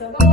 жақсы.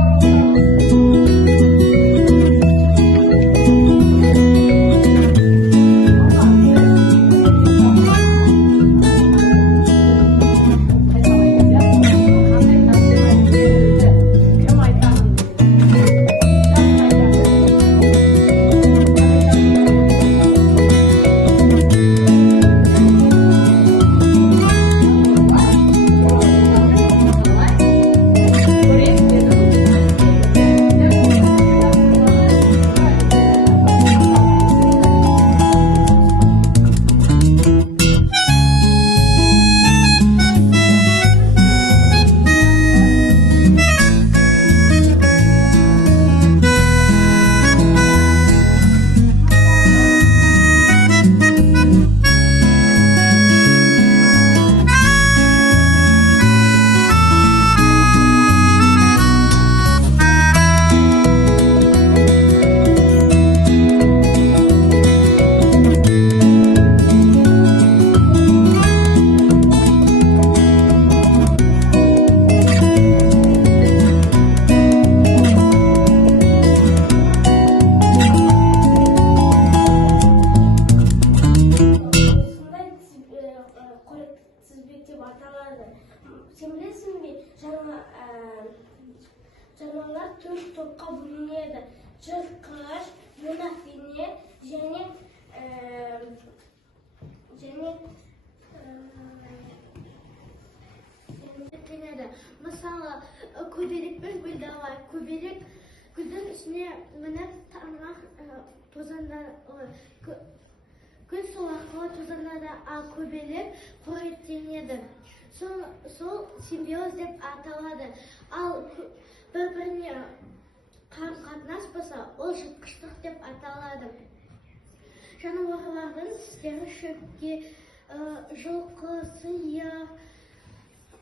Sen bilirsin mi? Canavarlar 4 topqa bölünеді. Çırkış, münafini, және Мысалы, көбелек біз білдалар. Көбелек күлдің ішіне мініп тармақ күн сол арқылы тозаңдады, ал көбелек қоректенеді. Сол симбиоз деп аталады. Ал бір-біріне қарым-қатынас болса, ол жыртқыштық деп аталады. Жануарлардың тістері шөпке, жылқы, сиыр,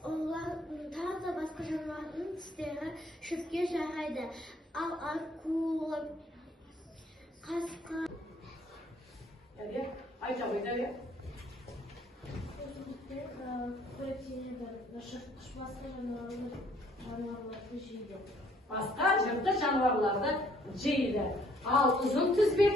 тағы да басқа жануарлардың тістері шөпке жарайды. Ал акула, қасқыр, Басқа жыртқыш жануарларды жейді. Ал ұзын тізбек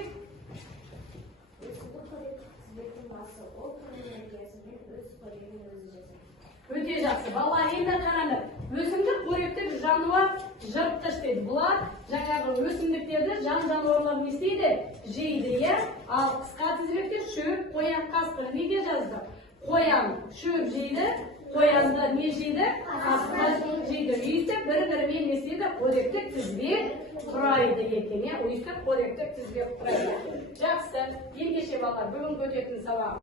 өте жақсы. Балалар, енді қараңдар. Өсімдік қоректік жануар жыртқыш дейді. Бұлар жаңағы өсімдіктерді жануарлар не істейді? Жейді. Ал қысқа тізбекте шөп, қоян, қасқыр. Неге жазды? Қоян шөп жейді, қоянды не жейді? Қасқыр жейді. Өйстіп бір-бірімен не істейді? Қоректік тізбек құрайды екен. Өйстіп қоректік тізбек құрайды. Жақсы. Ендеше балалар, бүгін өтетін сабақ.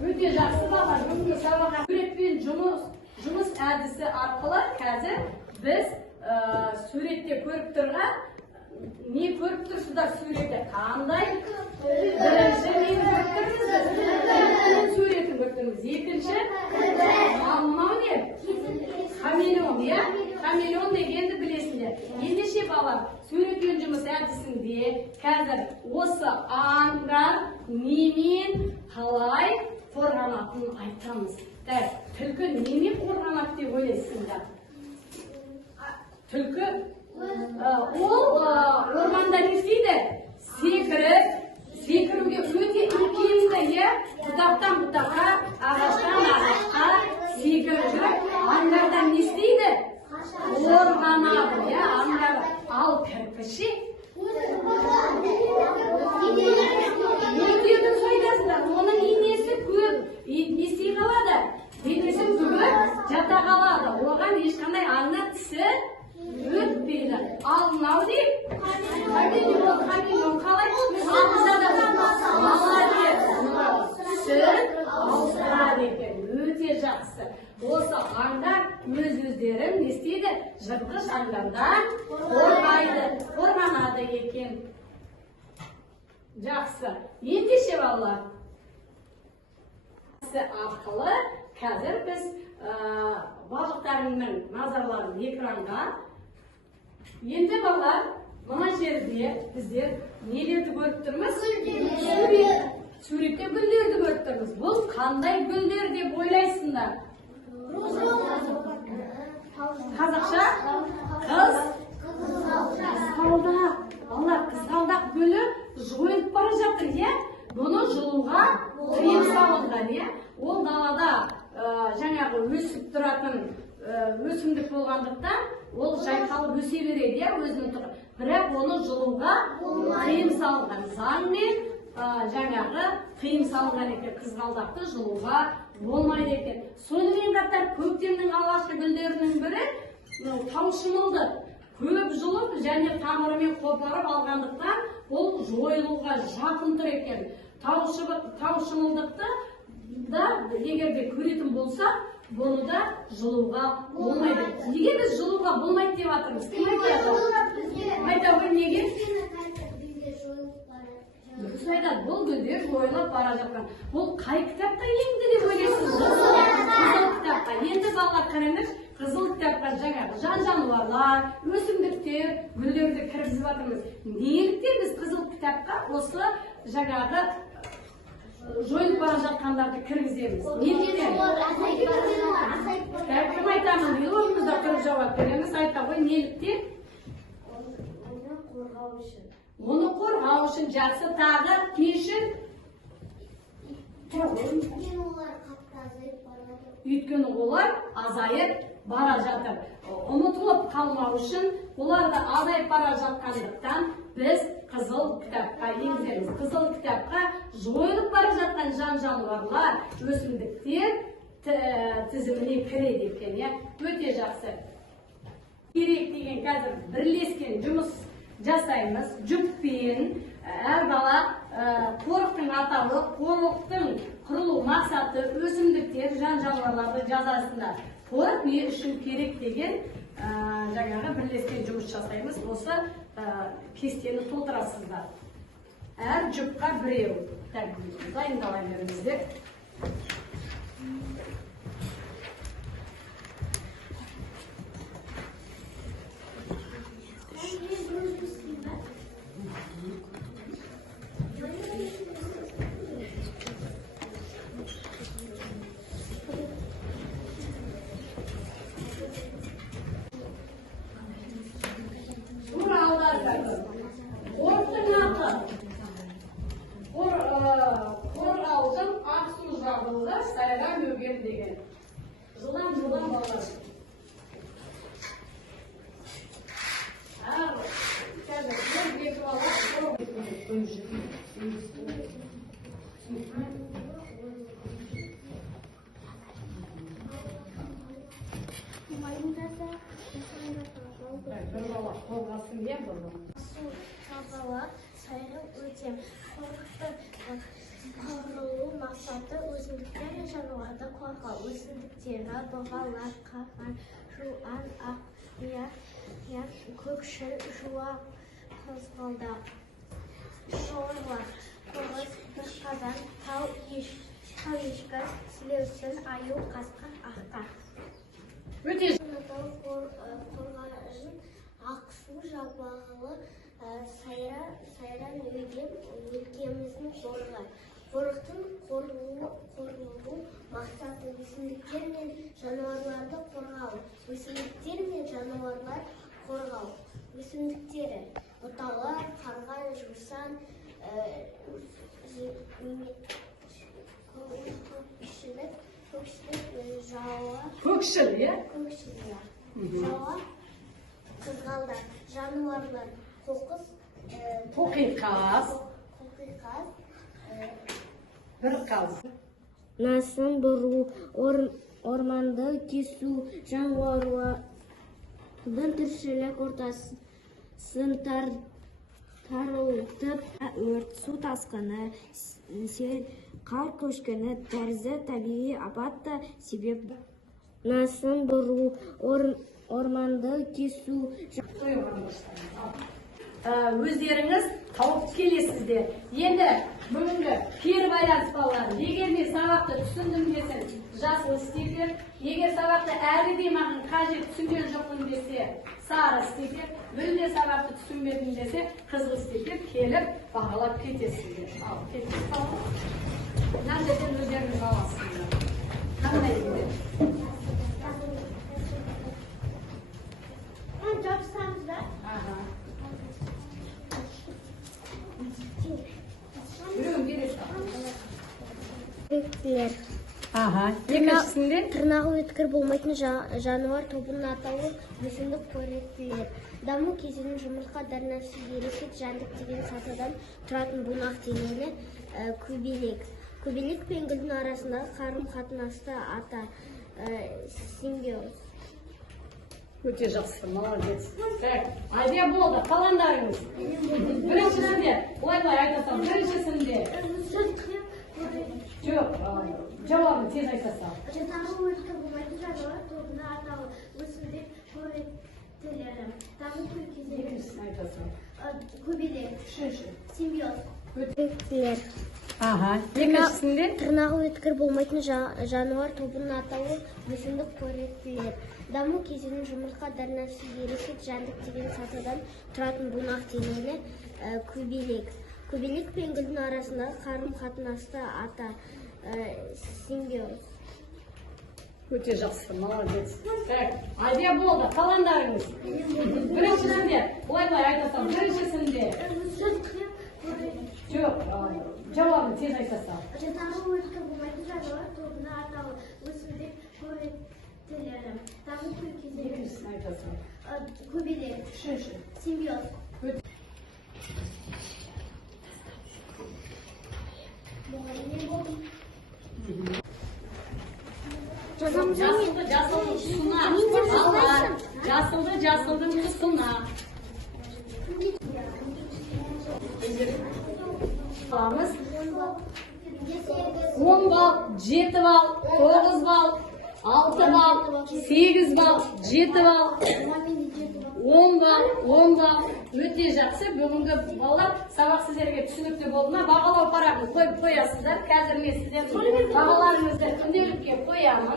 Өте жақсы балалар, бүгінгі сабаққа суретпен жұмыс әдісі арқылы қазір біз суретте көріп тұрған не көріп тұрсыздар суретте? Қандай? Бірінші нені көріп тұрсыздар? Суретін көрдіңіз. Екінші? Ал мынау не? Хамелеон, иә? Хамелеон дегенді білесіңдер. Ендеше балалар, суретпен жұмыс әдісінде қазір осы аңдар немен қалай қорғанатынын айтамыз. Түлкі немен қорғанады деп ойлайсыңдар? Түлкі ол орманда не істейді? Секіруге өте икемді, бұтақтан бұтаққа, ағаштан ағашқа секіріп жүріп, аңдардан не істейді? Қорғанады, аңдар. Ал кірпіші өтетін пайдасында, оның инесі көп, не істей қалады? Денесін бүгіп жата қалады. Оған ешқандай аңдар тісі өтпейді. Ал мынау деп? Хамелеон қалай? Ауыстырады екен. Өте жақсы. Осы аңдар өз-өздерін не істейді? Жыртқыш аңдардан қорғанады екен. Жақсы. Ендеше балалар, арқылы қазір біз барлықтарының назарларын экранға. Енді балалар, Мына жерде біздер нелерді көріп тұрмыз? Суретте гүлдерді көріп тұрмыз. Бұл қандай гүлдер деп ойлайсыңдар? Қазақша? Қызғалдақ. Балалар, қызғалдақ гүлі жойылып бара жатыр, иә? Бұны жұлуға тыйым салынған, иә? Ол далада жаңағы өсіп тұратын өсімдік болғандықтан ол жайқалып өсе береді, иә, өзінің тұры. Бірақ оны жұлуға тыйым салынған. Заңмен жаңағы тыйым салынған екен, қызғалдақты жұлуға болмайды екен. Сонымен қатар көктемнің алғашқы гүлдерінің бірі таушымылды. Көп жұлып және тамырымен қопарып алғандықтан ол жойылуға жақын тұр екен. Таушымылдықты да егер де көретін болса, бұны да жұлуға болмайды. Неге біз жұлуға болмайды деп жатырмыз? Кім айтады? Айтады неге? Дұрыс айтады, бұл гүлдер жойылып бара жатқан. Бұл қай кітапқа енді деп ойлайсыз? Қызыл кітапқа. Енді балалар қараңыз, қызыл кітапқа жаңағы жан-жануарлар, өсімдіктер, гүлдерді кіргізіп жатырмыз. Неліктен біз қызыл кітапқа осы жаңағы жойылып бара жатқандарды кіргіземіз? Неліктен? Кім айтамын дейді, орнымызда тұрып жауап береміз. Айта ғой, неліктен? Оны қорғау үшін, жақсы тағы не үшін? Өйткені олар азайып бара жатыр. Ұмытылып қалмау үшін, оларды азайып бара жатқандықтан біз қызыл кітапқа енгіземіз. Қызыл кітапқа жойылып бара жатқан жан-жануарлар, өсімдіктер тізіміне кіреді екен, иә? Өте жақсы. Керек деген қазір бірлескен жұмыс жасаймыз. Жүппен әр бала қорықтың атауы, қорықтың құрылу мақсаты, өсімдіктер, жан-жануарларды жазасыңдар. Қорық не үшін керек деген жаңағы бірлескен жұмыс жасаймыз. Осы кестені толтырасыздар. Әр жүпқа біреу. Дайындалай беріңіздер. Қорғалдың ақсу жағында сайран өгем деген. Жылдан балалар. Қазір екі бала бір бала қорғасын не болды? Сайран өтем. Құрылу мақсаты өсімдіктер мен жануарларды қорғау. Өсімдіктері бұғалар, қаған, жуан, ақбияр, көкшіл, жуақ, қызғалдақ, шорлар, қоңыз, бірқазан, тау ешкі, сілеусін, аю, қасқыр, аққа. Қорғалжын, ақсу, жабағылы, сайран өгем, өлкеміздің қорығы. Қорықтың қорғалу мақсаты өсімдіктер мен жануарларды қорғау. Өсімдіктер мен жануарлар қорғау. Өсімдіктері бұталар, қарған, жусан, көкшіл, иә? Жауа, қызғалдақ, жануарлар, қоқыс, қоқиқаз, бір қаз. Насын бұру, орманды кесу, жануарлардың тіршілік ортасын тарылтып, өрт, су тасқыны, сел, қар көшкіні тәрізді табиғи апатты себеп. Насын бұру, орманды кесу. Өздеріңіз тауып келесіздер. Енді бүгінгі кері байланыс балалар. Егер мен сабақты түсіндім десін, жасыл стикер. Егер сабақты әлі де маған қажет түсінген жоқпын десе, сары стикер. Мүлде сабақты түсінбедім десе, қызыл стикер келіп бағалап кетесіздер. Ал, кетесіздер. Мынандайдан өздеріңіз аласыздар. Қандай еді? Жабыстамыз ба? Аха. Біреуін бересіз. Қоректілер. Аха. Екіншісінде? Тырнағы өткір болмайтын жануар тобының атауы өсімдік қоректілер. Даму кезеңінің жұмыртқа дәрнәсіл ересек жәндік деген сатыдан тұратын бунақ денелі көбелек. Көбелек пен гүлдің арасындағы қарым-қатынасты ата симбиоз. Өте жақсы, молодец. Айдия болды, қаландарыңыз. Біріншісінде, былай айтасам, біріншісінде. Жоқ, жауабын тез айтасам. Тырнағы өткір болмайтын жануар тобының атауы өсімдік қоректілері. Даму кезеңінің Екіншісін айтасам. көбелек. Үшінші. Симбиоз. Қоректілер. Аха. Екіншісінде? Тырнағы өткір болмайтын жануар тобының атауы өсімдік қоректілер. Даму кезеңінің жұмыртқа дәрнәсіл ересек жәндік деген сатыдан тұратын бунақ денелі көбелек. Көбелек пен гүлдің арасындағы қарым-қатынасты ата симбиоз. Өте жақсы, молодец. Айдия болды, қаландарыңыз. Біріншісінде, былай айтасам, біріншісінде. Жоқ, жауабын тез айтасам. Тырнағы өткір болмайтын жануар тобының атауы өсімдік қоректілері. Даму кезеңінің Екіншісін айтасам. көбелек. Үшінші. Симбиоз. Жасылды, жасылдың тұсына. Алар, жасылды, жасылдың тұсына. Аламыз. 10 бал, 7 бал, 9 бал, 6 бал, 8 бал, 7 бал, 10 бал, 10 бал. Өте жақсы. Бүгінгі балалар сабақ сіздерге түсінікті болды ма? Бағалау парағын қойып қоясыздар. Қазір мен сіздердің бағаларыңызды күнделікке қоямын.